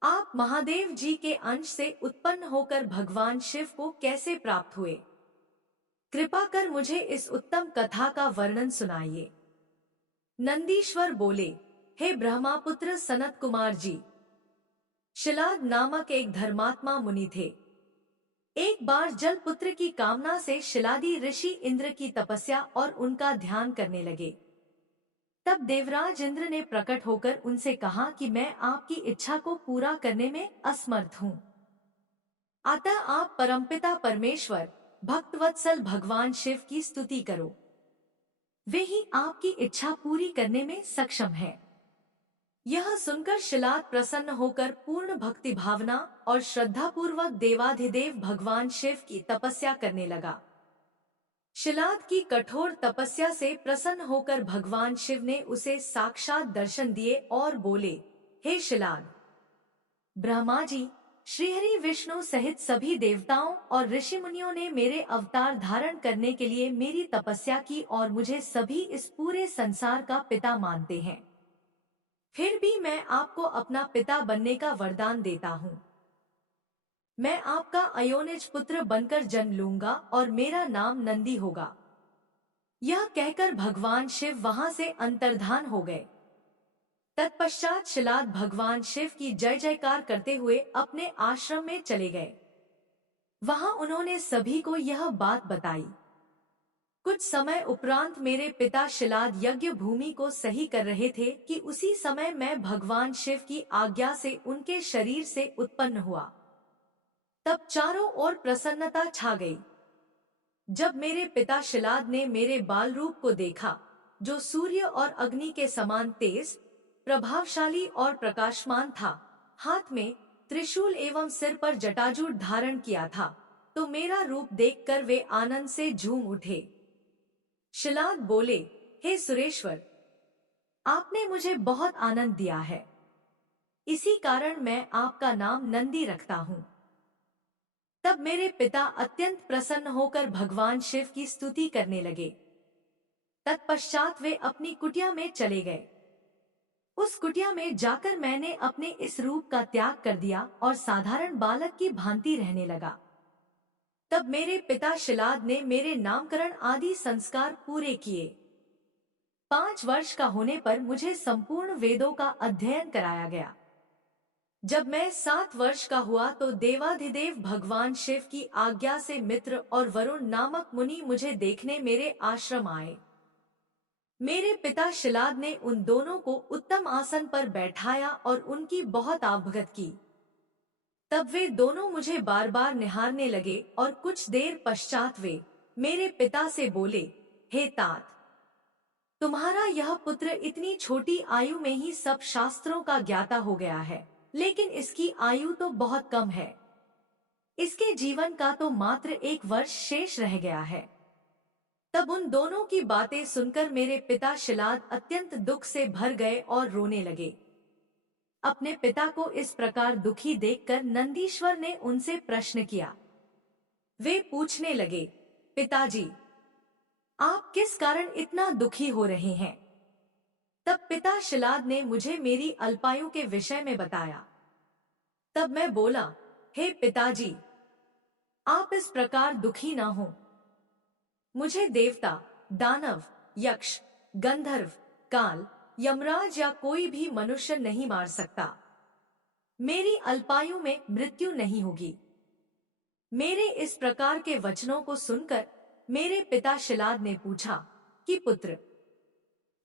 आप महादेव जी के अंश से उत्पन्न होकर भगवान शिव को कैसे प्राप्त हुए? कृपा कर मुझे इस उत्तम कथा का वर्णन सुनाइए। नंदीश्वर बोले, हे ब्रह्मापुत्र सनत कुमार जी, शिलाद नामक एक धर्मात्मा मुनि थे। एक बार जल पुत्र की कामना से शिलादी ऋषि इंद्र की तपस्या और उनका ध्यान करने लगे। तब देवराज इंद्र ने प्रकट होकर उनसे कहा कि मैं आपकी इच्छा को पूरा करने में असमर्थ हूँ। अतः आप परमपिता परमेश्वर भक्तवत्सल भगवान शिव की स्तुति करो। वे ही आपकी इच्छा पूरी करने में सक्षम है। यह सुनकर शिलाद प्रसन्न होकर पूर्ण भक्ति भावना और श्रद्धा पूर्वक देवाधिदेव भगवान शिव की तपस्या करने लगा। शिलाद की कठोर तपस्या से प्रसन्न होकर भगवान शिव ने उसे साक्षात दर्शन दिए और बोले, हे शिलाद, ब्रह्मा जी, श्रीहरि विष्णु सहित सभी देवताओं और ऋषि मुनियों ने मेरे अवतार धारण करने के लिए मेरी तपस्या की और मुझे सभी इस पूरे संसार का पिता मानते हैं। फिर भी मैं आपको अपना पिता बनने का वरदान देता हूँ। मैं आपका अयोनिज पुत्र बनकर जन्म लूंगा और मेरा नाम नंदी होगा। यह कहकर भगवान शिव वहां से अंतर्धान हो गए। तत्पश्चात शिलाद भगवान शिव की जय जयकार करते हुए अपने आश्रम में चले गए। वहां उन्होंने सभी को यह बात बताई। कुछ समय उपरांत मेरे पिता शिलाद यज्ञ भूमि को सही कर रहे थे कि उसी समय मैं भगवान शिव की आज्ञा से उनके शरीर से उत्पन्न हुआ। तब चारों ओर प्रसन्नता छा गई। जब मेरे पिता शिलाद ने मेरे बाल रूप को देखा, जो सूर्य और अग्नि के समान तेज, प्रभावशाली और प्रकाशमान था, हाथ में त्रिशूल एवं सिर पर जटाजूट धारण किया था, तो मेरा रूप देखकर वे आनंद से झूम उठे। शिलाद बोले, हे सुरेश्वर, आपने मुझे बहुत आनंद दिया है। इसी कारण मैं आपका नाम नंदी रखता हूँ। तब मेरे पिता अत्यंत प्रसन्न होकर भगवान शिव की स्तुति करने लगे। तत्पश्चात वे अपनी कुटिया में चले गए। उस कुटिया में जाकर मैंने अपने इस रूप का त्याग कर दिया और साधारण बालक की भांति रहने लगा। तब मेरे पिता शिलाद ने मेरे नामकरण आदि संस्कार पूरे किए। 5 वर्ष का होने पर मुझे संपूर्ण वेदों का अध्ययन कराया गया। जब मैं 7 वर्ष का हुआ तो देवाधिदेव भगवान शिव की आज्ञा से मित्र और वरुण नामक मुनि मुझे देखने मेरे आश्रम आए। मेरे पिता शिलाद ने उन दोनों को उत्तम आसन पर बैठाया और उनकी बहुत आवभगत की। तब वे दोनों मुझे बार बार निहारने लगे और कुछ देर पश्चात वे मेरे पिता से बोले, हे तात, तुम्हारा यह पुत्र इतनी छोटी आयु में ही सब शास्त्रों का ज्ञाता हो गया है, लेकिन इसकी आयु तो बहुत कम है। इसके जीवन का तो मात्र 1 वर्ष शेष रह गया है। तब उन दोनों की बातें सुनकर मेरे पिता शिलाद अत्यंत दुख से भर गए और रोने लगे। अपने पिता को इस प्रकार दुखी देखकर नंदीश्वर ने उनसे प्रश्न किया। वे पूछने लगे, पिताजी, आप किस कारण इतना दुखी हो रहे हैं? तब पिता शिलाद ने मुझे मेरी अल्पायु के विषय में बताया। तब मैं बोला, हे पिताजी, आप इस प्रकार दुखी ना हो। मुझे देवता, दानव, यक्ष, गंधर्व, काल, यमराज या कोई भी मनुष्य नहीं मार सकता। मेरी अल्पायु में मृत्यु नहीं होगी। मेरे इस प्रकार के वचनों को सुनकर मेरे पिता शिलाद ने पूछा कि पुत्र,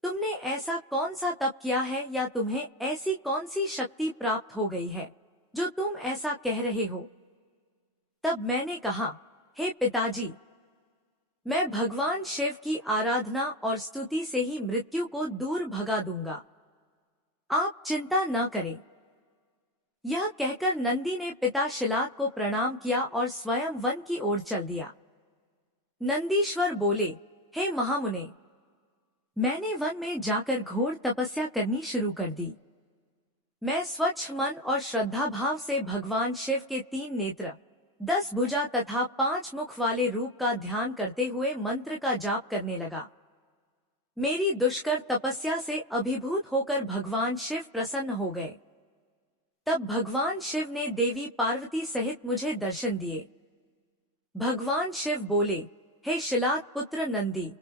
तुमने ऐसा कौन सा तप किया है या तुम्हें ऐसी कौन सी शक्ति प्राप्त हो गई है जो तुम ऐसा कह रहे हो? तब मैंने कहा, हे पिताजी, मैं भगवान शिव की आराधना और स्तुति से ही मृत्यु को दूर भगा दूंगा। आप चिंता न करें। यह कहकर नंदी ने पिता शिलाद को प्रणाम किया और स्वयं वन की ओर चल दिया। नंदीश्वर बोले, हे महामुने, मैंने वन में जाकर घोर तपस्या करनी शुरू कर दी। मैं स्वच्छ मन और श्रद्धा भाव से भगवान शिव के 3 नेत्र, 10 भुजा तथा 5 मुख वाले रूप का ध्यान करते हुए मंत्र का जाप करने लगा। मेरी दुष्कर तपस्या से अभिभूत होकर भगवान शिव प्रसन्न हो गए। तब भगवान शिव ने देवी पार्वती सहित मुझे दर्शन दिए। भगवान शिव बोले, हे शिलाद पुत्र नंदी,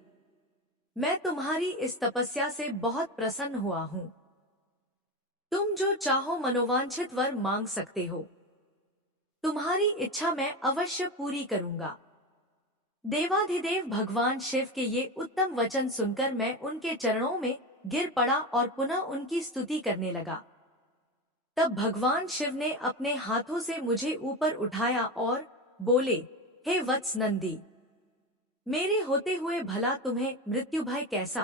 मैं तुम्हारी इस तपस्या से बहुत प्रसन्न हुआ हूँ। तुम जो चाहो मनोवांछित वर मांग सकते हो। तुम्हारी इच्छा मैं अवश्य पूरी करूंगा। देवाधिदेव भगवान शिव के ये उत्तम वचन सुनकर मैं उनके चरणों में गिर पड़ा और पुनः उनकी स्तुति करने लगा। तब भगवान शिव ने अपने हाथों से मुझे ऊपर उठाया और बोले, हे वत्स नंदी, मेरे होते हुए भला तुम्हें मृत्यु भय कैसा?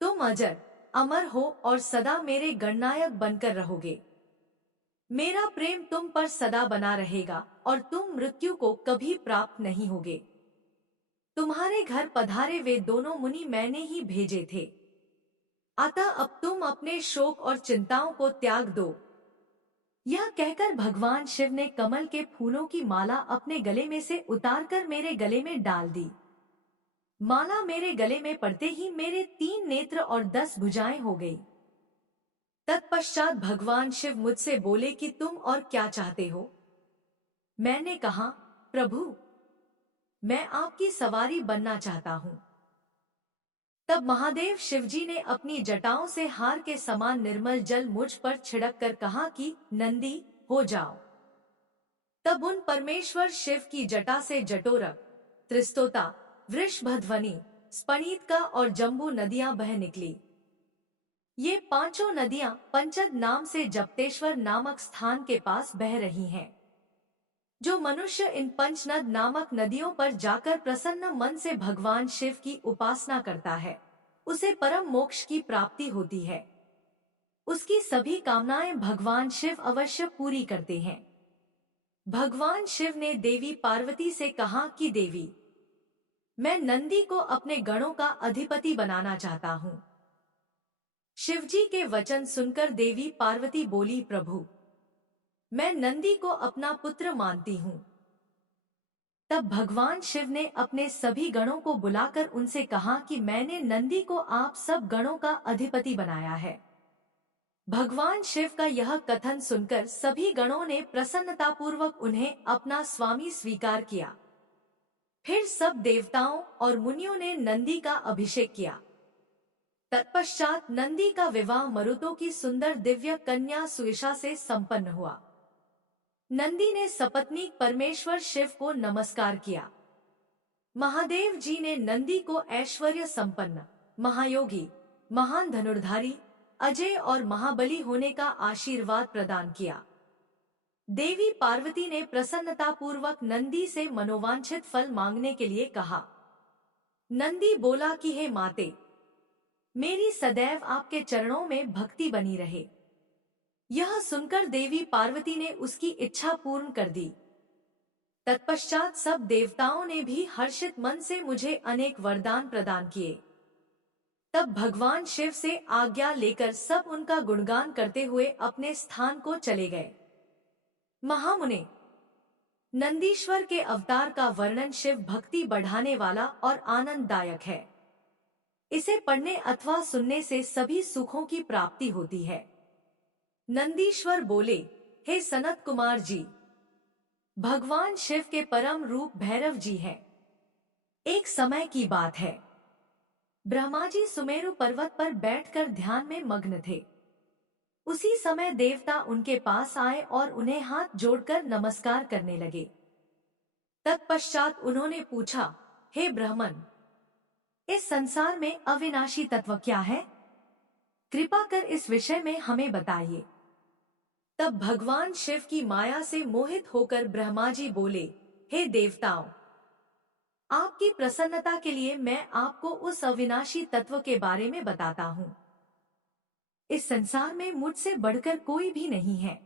तुम अजर अमर हो और सदा मेरे गणनायक बनकर रहोगे। मेरा प्रेम तुम पर सदा बना रहेगा और तुम मृत्यु को कभी प्राप्त नहीं होगे। तुम्हारे घर पधारे वे दोनों मुनि मैंने ही भेजे थे। अतः अब तुम अपने शोक और चिंताओं को त्याग दो। यह कहकर भगवान शिव ने कमल के फूलों की माला अपने गले में से उतारकर मेरे गले में डाल दी। माला मेरे गले में पड़ते ही मेरे 3 नेत्र और 10 भुजाएं हो गई। तत्पश्चात भगवान शिव मुझसे बोले कि तुम और क्या चाहते हो? मैंने कहा, प्रभु, मैं आपकी सवारी बनना चाहता हूँ। तब महादेव शिवजी ने अपनी जटाओं से हार के समान निर्मल जल मुझ पर छिड़क कर कहा कि नंदी हो जाओ। तब उन परमेश्वर शिव की जटा से जटोरक, त्रिस्तोता, वृषभध्वनि, स्पणितका और जम्बू नदियां बह निकली। ये 5 नदियां पंचद नाम से जप्तेश्वर नामक स्थान के पास बह रही हैं। जो मनुष्य इन पंचनद नामक नदियों पर जाकर प्रसन्न मन से भगवान शिव की उपासना करता है, उसे परम मोक्ष की प्राप्ति होती है। उसकी सभी कामनाएं भगवान शिव अवश्य पूरी करते हैं। भगवान शिव ने देवी पार्वती से कहा कि देवी, मैं नंदी को अपने गणों का अधिपति बनाना चाहता हूँ। शिवजी के वचन सुनकर देवी पार्वती बोली, प्रभु, मैं नंदी को अपना पुत्र मानती हूँ। तब भगवान शिव ने अपने सभी गणों को बुलाकर उनसे कहा कि मैंने नंदी को आप सब गणों का अधिपति बनाया है। भगवान शिव का यह कथन सुनकर सभी गणों ने प्रसन्नतापूर्वक उन्हें अपना स्वामी स्वीकार किया। फिर सब देवताओं और मुनियों ने नंदी का अभिषेक किया। तत्पश्चात नंदी का विवाह मरुतों की सुंदर दिव्य कन्या सुयशा से संपन्न हुआ। नंदी ने सपत्नीक परमेश्वर शिव को नमस्कार किया। महादेव जी ने नंदी को ऐश्वर्य संपन्न, महायोगी, महान धनुर्धारी, अजय और महाबली होने का आशीर्वाद प्रदान किया। देवी पार्वती ने प्रसन्नतापूर्वक नंदी से मनोवांछित फल मांगने के लिए कहा। नंदी बोला कि हे माते, मेरी सदैव आपके चरणों में भक्ति बनी रहे। यह सुनकर देवी पार्वती ने उसकी इच्छा पूर्ण कर दी। तत्पश्चात सब देवताओं ने भी हर्षित मन से मुझे अनेक वरदान प्रदान किए। तब भगवान शिव से आज्ञा लेकर सब उनका गुणगान करते हुए अपने स्थान को चले गए। महामुने, नंदीश्वर के अवतार का वर्णन शिव भक्ति बढ़ाने वाला और आनंददायक है। इसे पढ़ने अथवा सुनने से सभी सुखों की प्राप्ति होती है। नंदीश्वर बोले, हे सनत कुमार जी, भगवान शिव के परम रूप भैरव जी हैं। एक समय की बात है, ब्रह्मा जी सुमेरु पर्वत पर बैठकर ध्यान में मग्न थे। उसी समय देवता उनके पास आए और उन्हें हाथ जोड़कर नमस्कार करने लगे। तत्पश्चात उन्होंने पूछा, हे ब्राह्मण, इस संसार में अविनाशी तत्व क्या है? कृपा कर इस विषय में हमें बताइए। तब भगवान शिव की माया से मोहित होकर ब्रह्मा जी बोले, हे देवताओं, आपकी प्रसन्नता के लिए मैं आपको उस अविनाशी तत्व के बारे में बताता हूँ। इस संसार में मुझसे बढ़कर कोई भी नहीं है।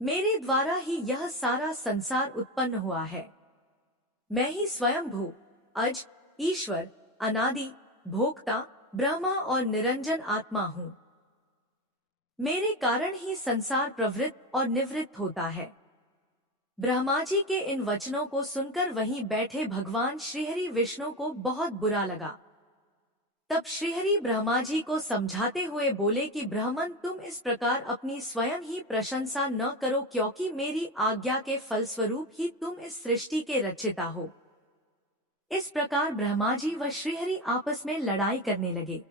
मेरे द्वारा ही यह सारा संसार उत्पन्न हुआ है। मैं ही स्वयंभू, अज, ईश्वर, अनादि, भोक्ता, ब्रह्मा और निरंजन आत्मा हूँ। मेरे कारण ही संसार प्रवृत्त और निवृत्त होता है। ब्रह्मा जी के इन वचनों को सुनकर वहीं बैठे भगवान श्रीहरि विष्णु को बहुत बुरा लगा। तब श्रीहरि ब्रह्मा जी को समझाते हुए बोले कि ब्राह्मण, तुम इस प्रकार अपनी स्वयं ही प्रशंसा न करो, क्योंकि मेरी आज्ञा के फलस्वरूप ही तुम इस सृष्टि के रचयिता हो। इस प्रकार ब्रह्मा जी व श्रीहरि आपस में लड़ाई करने लगे।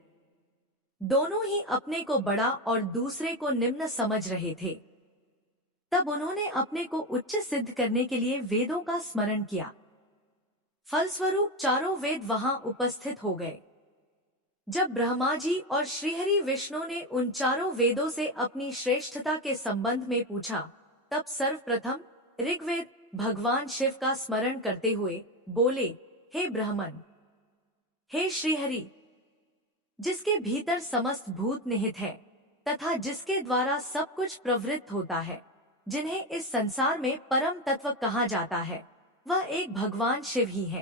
दोनों ही अपने को बड़ा और दूसरे को निम्न समझ रहे थे। तब उन्होंने अपने को उच्च सिद्ध करने के लिए वेदों का स्मरण किया। फलस्वरूप चारों वेद वहां उपस्थित हो गए। जब ब्रह्मा जी और श्रीहरि विष्णु ने उन चारों वेदों से अपनी श्रेष्ठता के संबंध में पूछा, तब सर्वप्रथम ऋग्वेद भगवान शिव का स्मरण करते हुए बोले, हे ब्राह्मण, हे श्रीहरि, जिसके भीतर समस्त भूत निहित है तथा जिसके द्वारा सब कुछ प्रवृत्त होता है, जिन्हें इस संसार में परम तत्व कहा जाता है, वह एक भगवान शिव ही है।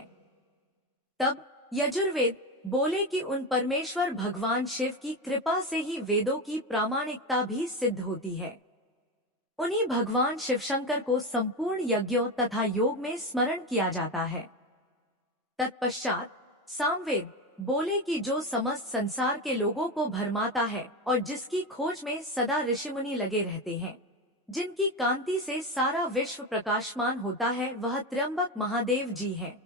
तब यजुर्वेद बोले कि उन परमेश्वर भगवान शिव की कृपा से ही वेदों की प्रामाणिकता भी सिद्ध होती है। उन्हीं भगवान शिवशंकर को संपूर्ण यज्ञों तथा योग में स्मरण किया जाता है। तत्पश्चात सामवेद बोले कि जो समस्त संसार के लोगों को भरमाता है और जिसकी खोज में सदा ऋषिमुनि लगे रहते हैं, जिनकी कांति से सारा विश्व प्रकाशमान होता है, वह त्र्यंबक महादेव जी हैं।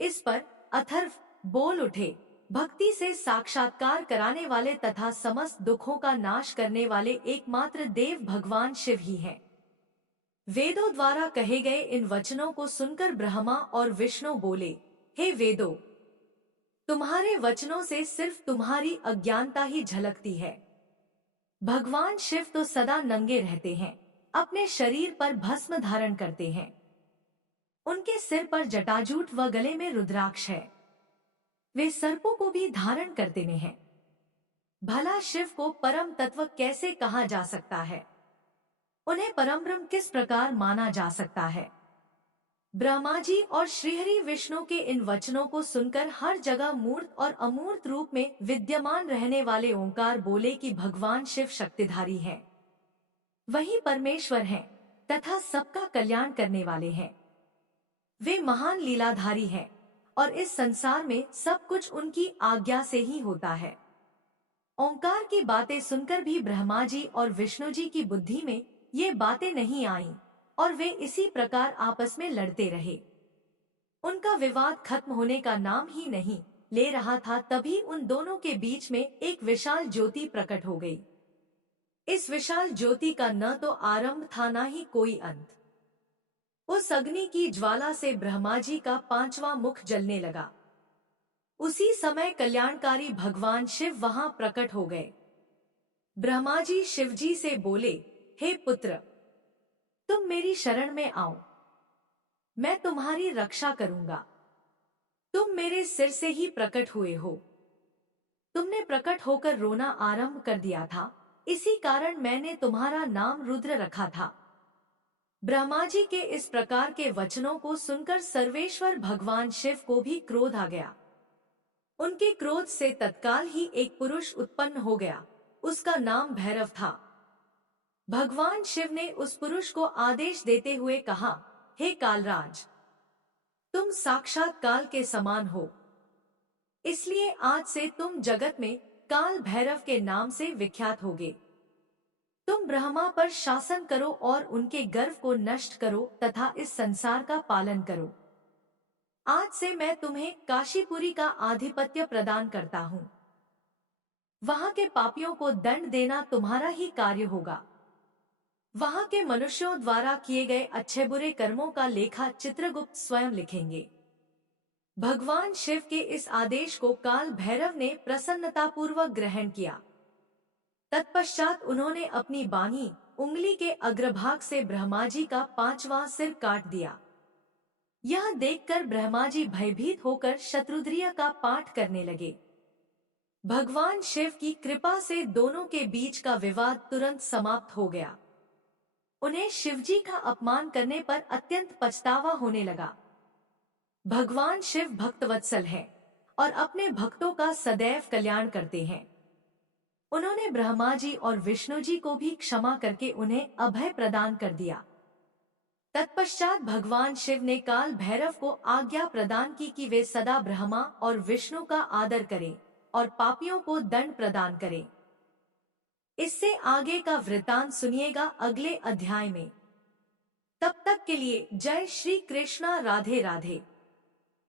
इस पर अथर्व बोल उठे, भक्ति से साक्षात्कार कराने वाले तथा समस्त दुखों का नाश करने वाले एकमात्र देव भगवान शिव ही हैं। वेदों द्वारा कहे गए इन वचनों को सुनकर ब्रह्मा और विष्णु बोले, हे वेदों, तुम्हारे वचनों से सिर्फ तुम्हारी अज्ञानता ही झलकती है। भगवान शिव तो सदा नंगे रहते हैं, अपने शरीर पर भस्म धारण करते हैं। उनके सिर पर जटाजूट व गले में रुद्राक्ष है। वे सर्पों को भी धारण करते में हैं। भला शिव को परम तत्व कैसे कहा जा सकता है? उन्हें परमब्रह्म किस प्रकार माना जा सकता है? ब्रह्मा जी और श्रीहरि विष्णु के इन वचनों को सुनकर हर जगह मूर्त और अमूर्त रूप में विद्यमान रहने वाले ओंकार बोले कि भगवान शिव शक्तिधारी हैं। वही परमेश्वर हैं तथा सबका कल्याण करने वाले हैं। वे महान लीलाधारी हैं और इस संसार में सब कुछ उनकी आज्ञा से ही होता है। ओंकार की बातें सुनकर भी ब्रह्मा जी और विष्णु जी की बुद्धि में ये बातें नहीं आईं और वे इसी प्रकार आपस में लड़ते रहे। उनका विवाद खत्म होने का नाम ही नहीं ले रहा था। तभी उन दोनों के बीच में एक विशाल ज्योति प्रकट हो गई। इस विशाल ज्योति का न तो आरंभ था न ही कोई अंत। उस अग्नि की ज्वाला से ब्रह्मा जी का पांचवा मुख जलने लगा। उसी समय कल्याणकारी भगवान शिव वहां प्रकट हो गए। ब्रह्मा जी शिव जी से बोले, हे पुत्र, तुम मेरी शरण में आओ, मैं तुम्हारी रक्षा करूंगा। तुम मेरे सिर से ही प्रकट हुए हो। तुमने प्रकट होकर रोना आरंभ कर दिया था, इसी कारण मैंने तुम्हारा नाम रुद्र रखा था। ब्रह्मा जी के इस प्रकार के वचनों को सुनकर सर्वेश्वर भगवान शिव को भी क्रोध आ गया। उनके क्रोध से तत्काल ही एक पुरुष उत्पन्न हो गया। उसका नाम भैरव था। भगवान शिव ने उस पुरुष को आदेश देते हुए कहा, हे कालराज, तुम साक्षात काल के समान हो, इसलिए आज से तुम जगत में काल भैरव के नाम से विख्यात होगे। तुम ब्रह्मा पर शासन करो और उनके गर्व को नष्ट करो तथा इस संसार का पालन करो। आज से मैं तुम्हें काशीपुरी का आधिपत्य प्रदान करता हूँ। वहां के पापियों को दंड देना तुम्हारा ही कार्य होगा। वहां के मनुष्यों द्वारा किए गए अच्छे बुरे कर्मों का लेखा चित्रगुप्त स्वयं लिखेंगे। भगवान शिव के इस आदेश को काल भैरव ने प्रसन्नतापूर्वक ग्रहण किया। तत्पश्चात उन्होंने अपनी बाहीं उंगली के अग्रभाग से ब्रह्मा जी का पांचवां सिर काट दिया। यह देखकर ब्रह्मा जी भयभीत होकर शत्रुद्रिय का पाठ करने लगे। भगवान शिव की कृपा से दोनों के बीच का विवाद तुरंत समाप्त हो गया। उन्हें शिवजी का अपमान करने पर अत्यंत पछतावा होने लगा। भगवान शिव भक्तवत्सल है और अपने भक्तों का सदैव कल्याण करते हैं। उन्होंने ब्रह्मा जी और विष्णु जी को भी क्षमा करके उन्हें अभय प्रदान कर दिया। तत्पश्चात भगवान शिव ने काल भैरव को आज्ञा प्रदान की कि वे सदा ब्रह्मा और विष्णु का आदर करें और पापियों को दंड प्रदान करें। इससे आगे का वृतांत सुनिएगा अगले अध्याय में। तब तक के लिए जय श्री कृष्णा, राधे राधे।